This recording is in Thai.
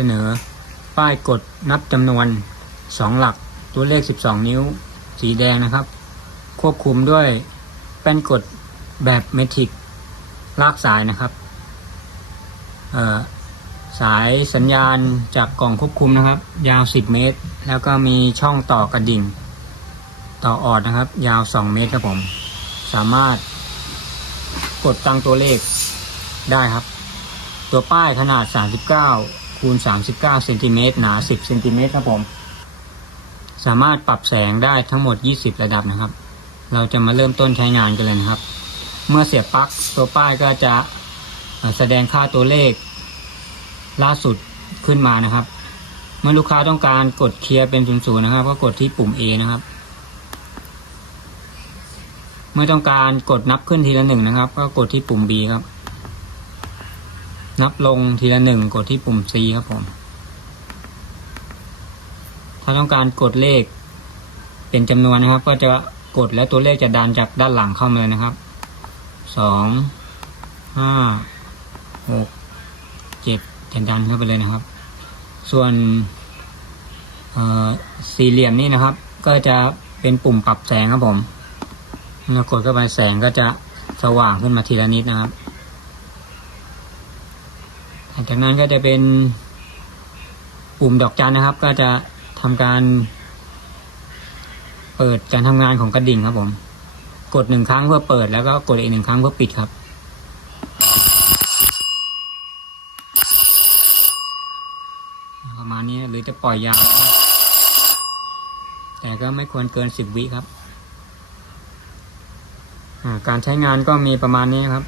สนอ ป้ายกดนับจำนวน 2 หลักตัวเลข 12 นิ้ว สีแดงนะครับ ควบคุมด้วยแป้นกดแบบเมทริกลากสายนะครับสายสัญญาณจากกล่องควบคุมนะครับ ยาว 10 เมตร แล้วก็มีช่องต่อกระดิ่ง ต่อออดนะครับ ยาว 2 เมตรครับผม สามารถกดตั้งตัวเลขได้ครับ ตัวป้ายขนาด 39 คูณ39เซนติเมตรหนา 10เซนติเมตรครับผม สามารถปรับแสงได้ทั้งหมด 20 ระดับนะครับ เราจะมาเริ่มต้นใช้งานกันเลยนะครับ เมื่อเสียบปลั๊กตัวป้ายก็จะแสดงค่าตัวเลข ล่าสุดขึ้นมานะครับ เมื่อลูกค้าต้องการกดเคลียร์เป็นศูนย์นะครับ ก็กดที่ปุ่ม A นะครับเมื่อต้องการกดนับขึ้นทีละหนึ่งนะครับ ก็กดที่ปุ่ม B ครับ นับลงทีละหนึ่งกดที่ปุ่ม C ครับผม ถ้าต้องการกดเลข เป็นจำนวนนะครับ ก็จะกดแล้วตัวเลขจะดันจากด้านหลังเข้ามาเลยนะครับสองห้าหกเจ็ดจะดันเข้าไปเลยนะครับ ส่วนสี่เหลี่ยมนี่นะครับ ก็จะเป็นปุ่มปรับแสงครับผมเรากดเข้าไปแสงก็จะสว่างขึ้นมาทีละนิดนะครับ ลังจากนั้นก็จะเป็นปุ่มดอกจันนะครับ ก็จะทำการ เปิดการทำงานของกระดิ่งครับผม กดหนึ่งครั้งเพื่อเปิดแล้วก็กดอีกหนึ่งครั้งเพื่อปิดครับประมาณนี้หรือจะปล่อยยาวแต่ก็ไม่ควรเกินสิบวิครับการใช้งานก็มีประมาณนี้ครับ